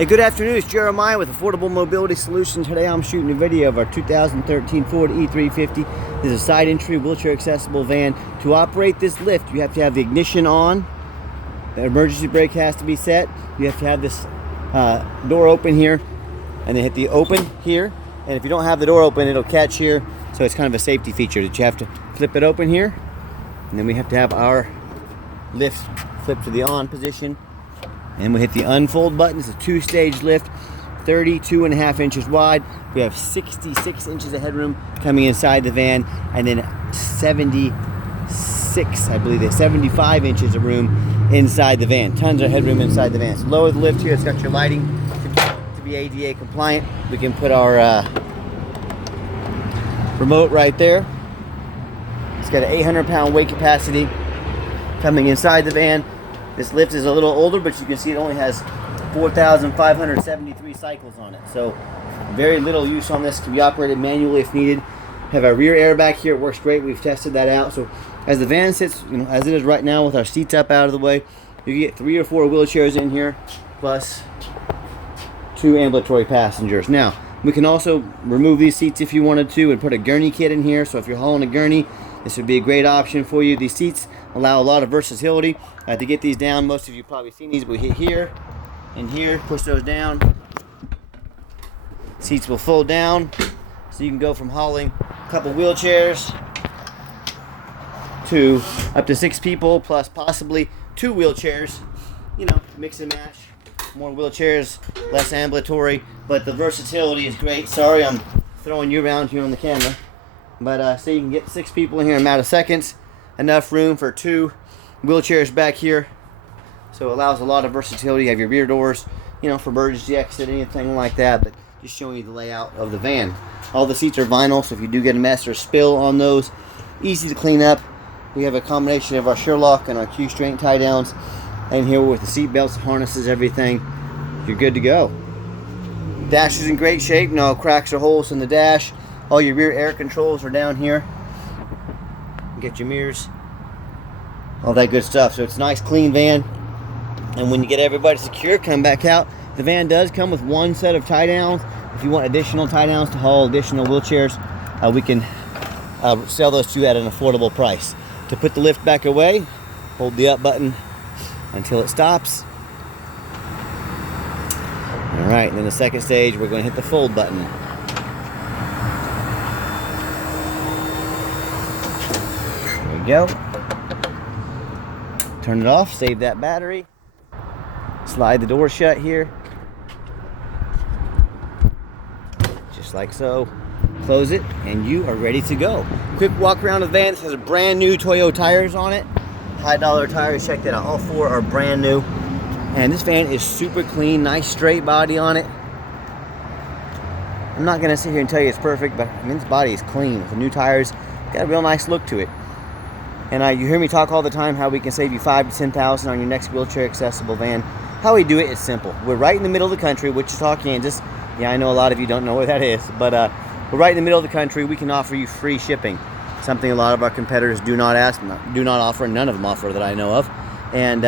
Hey, good afternoon. It's Jeremiah with Affordable Mobility Solutions. Today I'm shooting a video of our 2013 Ford E-350. This is a side entry wheelchair accessible van. To operate this lift, you have to have the ignition on. The emergency brake has to be set. You have to have this door open here, and then hit the open here. And if you don't have the door open, it'll catch here. So it's kind of a safety feature that you have to flip it open here. And then we have to have our lift flip to the on position. And we hit the unfold button. It's a two-stage lift, 32.5 inches wide. We have 66 inches of headroom coming inside the van, and then 76, I believe it's 75 inches of room inside the van. Tons of headroom inside the van. So lower the lift here. It's got your lighting to be ADA compliant. We can put our remote right there. It's got an 800-pound weight capacity coming inside the van. This lift is a little older, but you can see it only has 4,573 cycles on it. So very little use on this. Can be operated manually if needed. Have our rear airbag here. It works great. We've tested that out. So as the van sits, as it is right now with our seats up out of the way, you can get 3 or 4 wheelchairs in here, plus 2 ambulatory passengers. Now, we can also remove these seats if you wanted to and put a gurney kit in here. So if you're hauling a gurney, this would be a great option for you. These seats allow a lot of versatility. To get these down, most of you probably seen these. We hit here and here, push those down. Seats will fold down, so you can go from hauling a couple wheelchairs to up to 6 people, plus possibly 2 wheelchairs. Mix and match. More wheelchairs, less ambulatory, but the versatility is great. Sorry, I'm throwing you around here on the camera. But so you can get 6 people in here in a matter of seconds. Enough room for 2 wheelchairs back here. So it allows a lot of versatility. You have your rear doors, for emergency exit, anything like that. But just showing you the layout of the van. All the seats are vinyl, so if you do get a mess or spill on those, easy to clean up. We have a combination of our Sherlock and our Q-strength tie downs. And here with the seat belts, harnesses, everything, you're good to go. Dash is in great shape. No cracks or holes in the dash. All your rear air controls are down here. Get your mirrors, all that good stuff. So it's a nice clean van. And when you get everybody secure, come back out. The van does come with 1 set of tie downs. If you want additional tie downs to haul additional wheelchairs, we can sell those to you at an affordable price. To put the lift back away, hold the up button until it stops. All right, and then the second stage, we're going to hit the fold button. There we go. Turn it off, save that battery. Slide the door shut here. Just like so. Close it, and you are ready to go. Quick walk around the van. This has a brand new Toyo tires on it. High dollar tires, check that out. All 4 are brand new. And this van is super clean, nice straight body on it. I'm not gonna sit here and tell you it's perfect, but this body is clean with the new tires. Got a real nice look to it. And you hear me talk all the time how we can save you $5,000 to $10,000 on your next wheelchair accessible van. How we do it is simple. We're right in the middle of the country, Wichita, Kansas. Yeah, I know a lot of you don't know where that is, but we're right in the middle of the country. We can offer you free shipping, something a lot of our competitors do not offer. None of them offer that I know of. And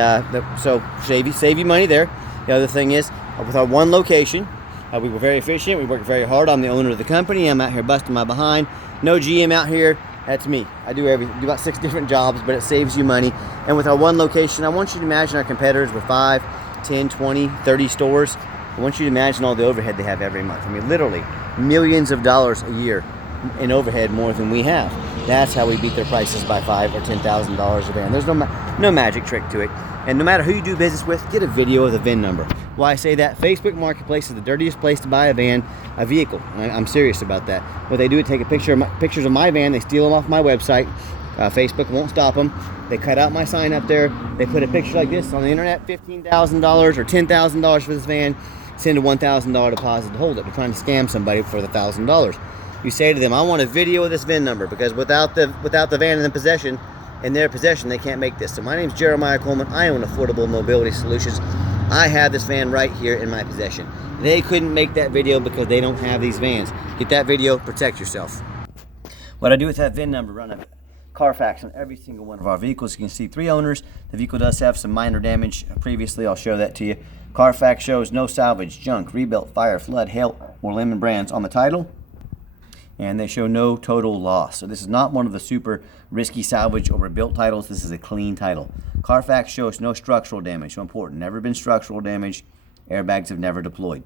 so save you money there. The other thing is, with our one location, we were very efficient. We worked very hard. I'm the owner of the company. I'm out here busting my behind. No GM out here. That's me. I do everything. Do about 6 different jobs, but it saves you money. And with our one location, I want you to imagine our competitors with 5, 10, 20, 30 stores. I want you to imagine all the overhead they have every month. Literally millions of dollars a year in overhead, more than we have. That's how we beat their prices by $5,000 or $10,000 a van. There's no magic trick to it. And no matter who you do business with, get a video of the VIN number. Why I say that? Facebook Marketplace is the dirtiest place to buy a vehicle. I'm serious about that. What they do is take pictures of my van, they steal them off my website. Facebook won't stop them. They cut out my sign up there. They put a picture like this on the internet, $15,000 or $10,000 for this van. Send a $1,000 deposit to hold it. They're trying to scam somebody for the $1,000. You say to them, I want a video of this VIN number, because without the van in their possession, they can't make this. So my name is Jeremiah Coleman. I own Affordable Mobility Solutions. I have this van right here in my possession. They couldn't make that video because they don't have these vans. Get that video, protect yourself. What I do with that VIN number, run a Carfax on every single one of our vehicles. You can see 3 owners. The vehicle does have some minor damage previously. I'll show that to you. Carfax shows no salvage, junk, rebuilt, fire, flood, hail, or lemon brands on the title. And they show no total loss. So this is not one of the super risky salvage or rebuilt titles. This is a clean title. Carfax shows no structural damage. So important. Never been structural damage. Airbags have never deployed.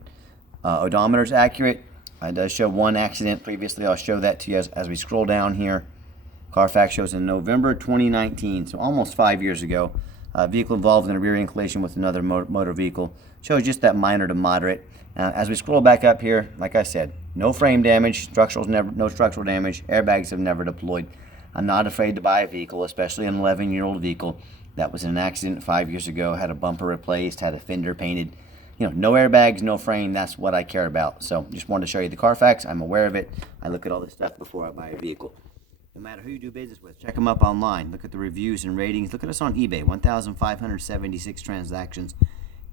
Odometer is accurate. It does show one accident previously. I'll show that to you as we scroll down here. Carfax shows in November 2019, so almost 5 years ago. Vehicle involved in a rear-end collision with another motor vehicle. Shows just that minor to moderate. As we scroll back up here, like I said, no frame damage, no structural damage, airbags have never deployed. I'm not afraid to buy a vehicle, especially an 11-year-old vehicle that was in an accident 5 years ago, had a bumper replaced, had a fender painted. You know, no airbags, no frame, that's what I care about. So just wanted to show you the Carfax. I'm aware of it. I look at all this stuff before I buy a vehicle. No matter who you do business with, check them up online. Look at the reviews and ratings. Look at us on eBay, 1,576 transactions.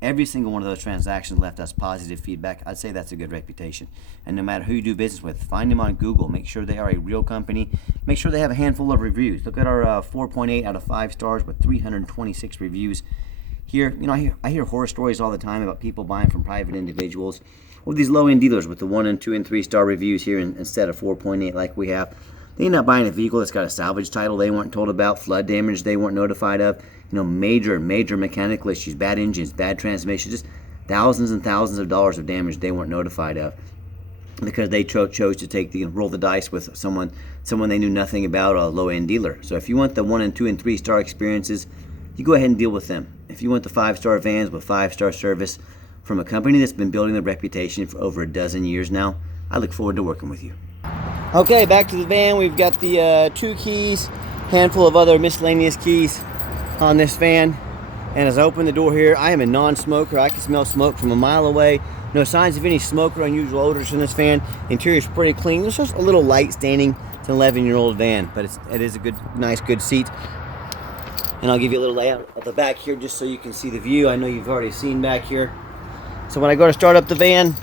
Every single one of those transactions left us positive feedback. I'd say that's a good reputation. And no matter who you do business with, find them on Google. Make sure they are a real company. Make sure they have a handful of reviews. Look at our 4.8 out of 5 stars with 326 reviews. Here, you know, I hear horror stories all the time about people buying from private individuals or these low-end dealers with the 1 and 2 and 3 star reviews here instead of 4.8 like we have. They end up buying a vehicle that's got a salvage title they weren't told about, flood damage they weren't notified of, you know, major mechanical issues, bad engines, bad transmissions, just thousands and thousands of dollars of damage they weren't notified of because they chose to roll the dice with someone they knew nothing about, a low-end dealer. So if you want the 1 and 2 and 3 star experiences, you go ahead and deal with them. If you want the 5-star vans with 5-star service from a company that's been building their reputation for over a dozen years now, I look forward to working with you. Okay, back to the van. We've got the 2 keys, handful of other miscellaneous keys on this van. And as I open the door here, I am a non-smoker. I can smell smoke from a mile away. No signs of any smoke or unusual odors in this van. Interior is pretty clean. There's just a little light staining. It's an 11-year-old van, but it is a nice seat. And I'll give you a little layout at the back here just so you can see the view. I know you've already seen back here. So when I go to start up the van,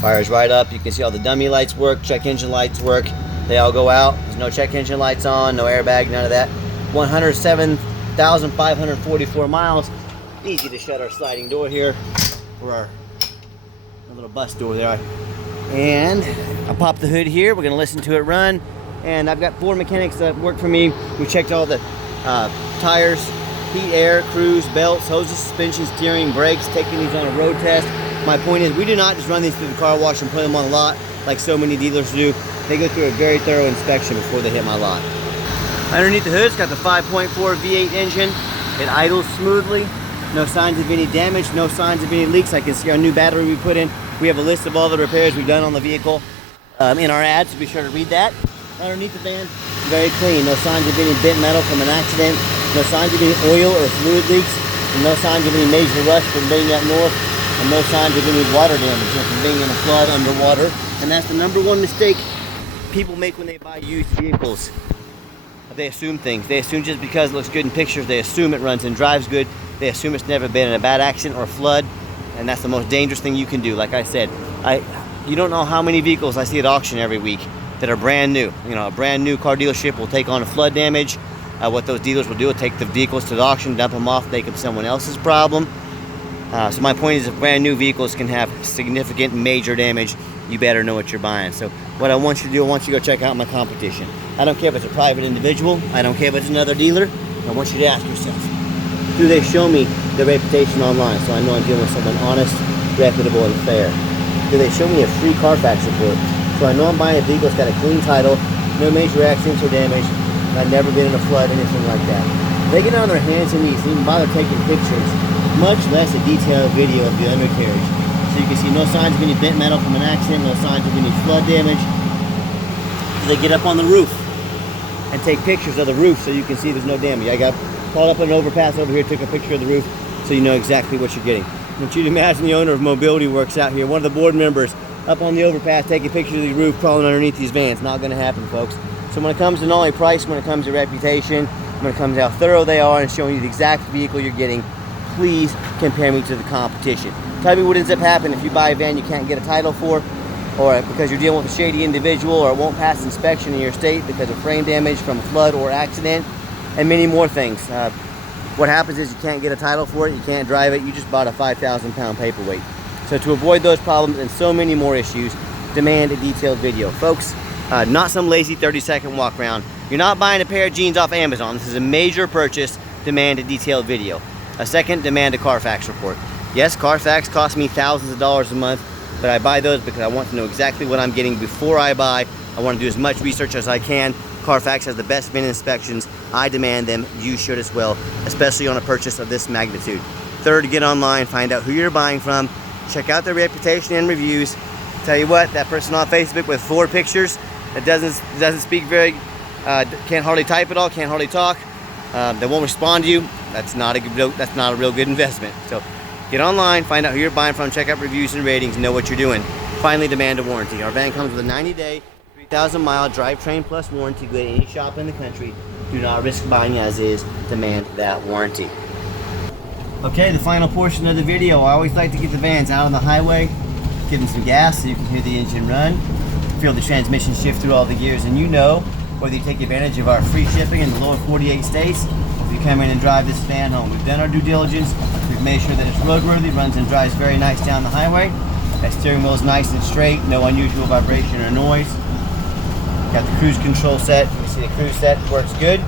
fires right up. You can see all the dummy lights work, check engine lights work. They all go out. There's no check engine lights on, no airbag, none of that. 107,544 miles. Easy to shut our sliding door here, or our little bus door there. And I'll pop the hood here. We're gonna listen to it run. And I've got 4 mechanics that work for me. We checked all the tires, heat, air, cruise, belts, hoses, suspension, steering, brakes, taking these on a road test. My point is, we do not just run these through the car wash and put them on a lot like so many dealers do. They go through a very thorough inspection before they hit my lot. Underneath the hood, it's got the 5.4 V8 engine. It idles smoothly. No signs of any damage, no signs of any leaks. I can see our new battery we put in. We have a list of all the repairs we've done on the vehicle in our ad, so be sure to read that. Underneath the van, very clean. No signs of any bent metal from an accident. No signs of any oil or fluid leaks. And no signs of any major rust from being up north. And no signs of any water damage from being in a flood underwater. And that's the #1 mistake people make when they buy used vehicles. They assume things. They assume just because it looks good in pictures, they assume it runs and drives good. They assume it's never been in a bad accident or a flood. And that's the most dangerous thing you can do. Like I said, you don't know how many vehicles I see at auction every week that are brand new. You know, a brand new car dealership will take on a flood damage. What those dealers will do is take the vehicles to the auction, dump them off, make them someone else's problem. So my point is, if brand new vehicles can have significant major damage, you better know what you're buying. So what I want you to do, I want you to go check out my competition. I don't care if it's a private individual. I don't care if it's another dealer. I want you to ask yourself, do they show me their reputation online so I know I'm dealing with someone honest, reputable, and fair? Do they show me a free Carfax report so I know I'm buying a vehicle that's got a clean title, no major accidents or damage, and I've never been in a flood, anything like that? They get on their hands and knees and even bother taking pictures, much less a detailed video of the undercarriage. So you can see no signs of any bent metal from an accident, no signs of any flood damage. So they get up on the roof and take pictures of the roof so you can see there's no damage. I got called up on an overpass over here, took a picture of the roof so you know exactly what you're getting. I want you to imagine the owner of Mobility Works out here, one of the board members, up on the overpass taking pictures of the roof, crawling underneath these vans. Not going to happen, folks. So when it comes to not only price, when it comes to reputation, when it comes to how thorough they are and showing you the exact vehicle you're getting, please compare me to the competition. Tell me what ends up happening if you buy a van you can't get a title for, or because you're dealing with a shady individual, or it won't pass inspection in your state because of frame damage from a flood or accident, and many more things. What happens is you can't get a title for it, you can't drive it, you just bought a 5,000 pound paperweight. So to avoid those problems and so many more issues, demand a detailed video. Folks, not some lazy 30-second walk around. You're not buying a pair of jeans off Amazon. This is a major purchase. Demand a detailed video. A second, demand a Carfax report. Yes, Carfax costs me thousands of dollars a month, but I buy those because I want to know exactly what I'm getting before I buy. I want to do as much research as I can. Carfax has the best VIN inspections. I demand them. You should as well, especially on a purchase of this magnitude. Third, get online, find out who you're buying from, check out their reputation and reviews. Tell you what, that person on Facebook with 4 pictures that doesn't speak very, can't hardly type at all, can't hardly talk, that won't respond to you. That's not a real good investment. So get online, find out who you're buying from, check out reviews and ratings, know what you're doing. Finally, demand a warranty. Our van comes with a 90-day, 3,000-mile drivetrain plus warranty. Go to any shop in the country. Do not risk buying as is. Demand that warranty. Okay, the final portion of the video. I always like to get the vans out on the highway, give them some gas so you can hear the engine run, feel the transmission shift through all the gears, and you know, whether you take advantage of our free shipping in the lower 48 states, if you come in and drive this van home. We've done our due diligence, we've made sure that it's roadworthy, runs and drives very nice down the highway. That steering wheel is nice and straight, no unusual vibration or noise. Got the cruise control set, you see the cruise set works good.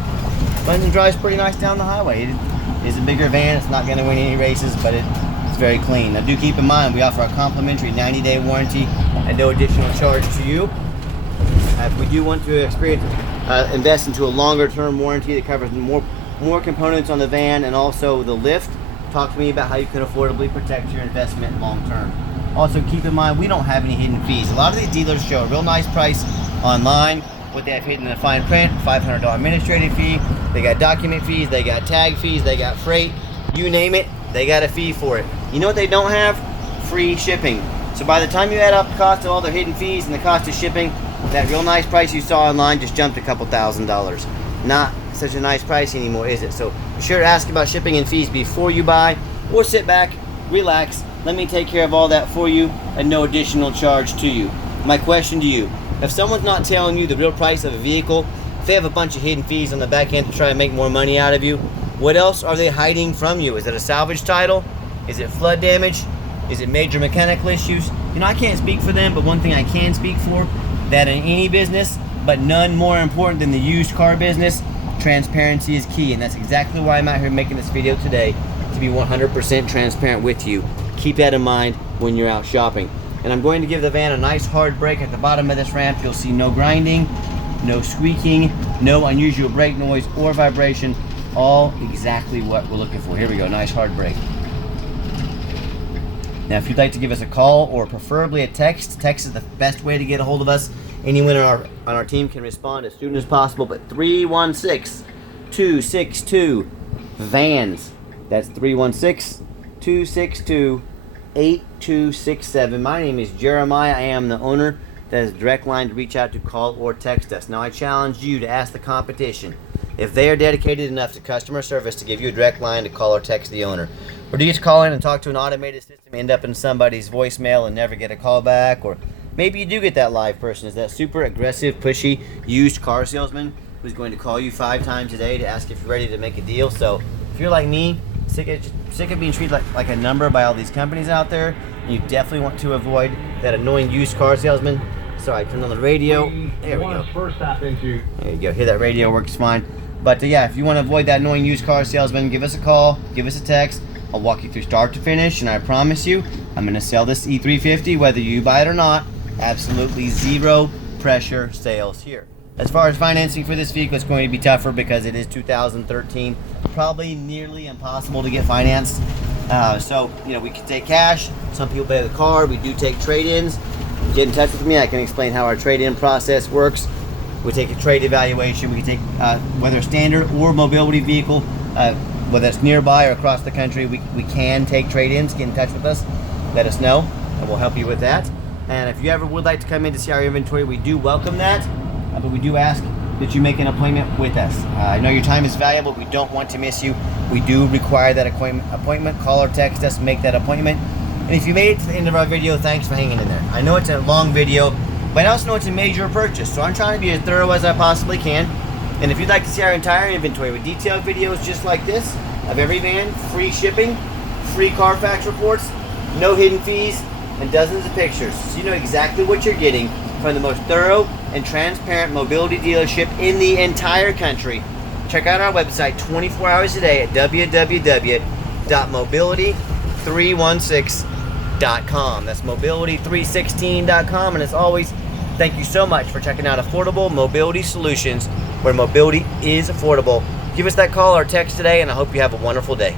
Runs and drives pretty nice down the highway. It is a bigger van, it's not going to win any races, but it's very clean. Now do keep in mind, we offer a complimentary 90-day warranty and no additional charge to you. If we do want to invest into a longer term warranty that covers more components on the van and also the lift, talk to me about how you can affordably protect your investment long term. Also keep in mind, we don't have any hidden fees. A lot of these dealers show a real nice price online. What they have hidden in the fine print, $500 administrative fee, they got document fees, they got tag fees, they got freight, you name it, they got a fee for it. You know what they don't have? Free shipping. So by the time you add up the cost of all their hidden fees and the cost of shipping, that real nice price you saw online just jumped a couple $1,000s. Not such a nice price anymore, is it? So be sure to ask about shipping and fees before you buy, or sit back, relax, let me take care of all that for you at no additional charge to you. My question to you, if someone's not telling you the real price of a vehicle, if they have a bunch of hidden fees on the back end to try to make more money out of you, what else are they hiding from you? Is it a salvage title? Is it flood damage? Is it major mechanical issues? You know, I can't speak for them, but one thing I can speak for, that in any business, but none more important than the used car business, transparency is key. And that's exactly why I'm out here making this video today, to be 100% transparent with you. Keep that in mind when you're out shopping. And I'm going to give the van a nice hard brake at the bottom of this ramp. You'll see no grinding, no squeaking, no unusual brake noise or vibration. All exactly what we're looking for. Here we go, nice hard brake. Now, if you'd like to give us a call or preferably a text is the best way to get a hold of us. Anyone on our team can respond as soon as possible, but 316-262-VANS. That's 316-262-8267. My name is Jeremiah. I am the owner. That is a direct line to reach out to, call, or text us. Now, I challenge you to ask the competition if they are dedicated enough to customer service to give you a direct line to call or text the owner. Or do you just call in and talk to an automated system, end up in somebody's voicemail and never get a call back? Or maybe you do get that live person. Is that super aggressive, pushy, used car salesman who's going to call you 5 times a day to ask if you're ready to make a deal? So if you're like me, sick of being treated like a number by all these companies out there, and you definitely want to avoid that annoying used car salesman. Sorry, turn on the radio. There we go. There you go. Hear that radio works fine. But yeah, if you want to avoid that annoying used car salesman, give us a call, give us a text. I'll walk you through start to finish, and I promise you, I'm going to sell this E-350 whether you buy it or not. Absolutely zero pressure sales here. As far as financing for this vehicle, it's going to be tougher because it is 2013. Probably nearly impossible to get financed. So, you know, we can take cash. Some people pay the car. We do take trade-ins. Get in touch with me. I can explain how our trade-in process works. We take a trade evaluation. We can take whether standard or mobility vehicle, whether it's nearby or across the country. We can take trade-ins. Get in touch with us. Let us know, and we'll help you with that. And if you ever would like to come in to see our inventory, we do welcome that. But we do ask that you make an appointment with us. I know your time is valuable. We don't want to miss you. We do require that appointment. Call or text us, make that appointment. And if you made it to the end of our video, thanks for hanging in there. I know it's a long video, but I also know it's a major purchase, so I'm trying to be as thorough as I possibly can. And if you'd like to see our entire inventory with detailed videos just like this, of every van, free shipping, free Carfax reports, no hidden fees, and dozens of pictures, so you know exactly what you're getting from the most thorough and transparent mobility dealership in the entire country. Check out our website 24 hours a day at www.mobility316.com. That's mobility316.com. And as always, thank you so much for checking out Affordable Mobility Solutions, where mobility is affordable. Give us that call or text today, and I hope you have a wonderful day.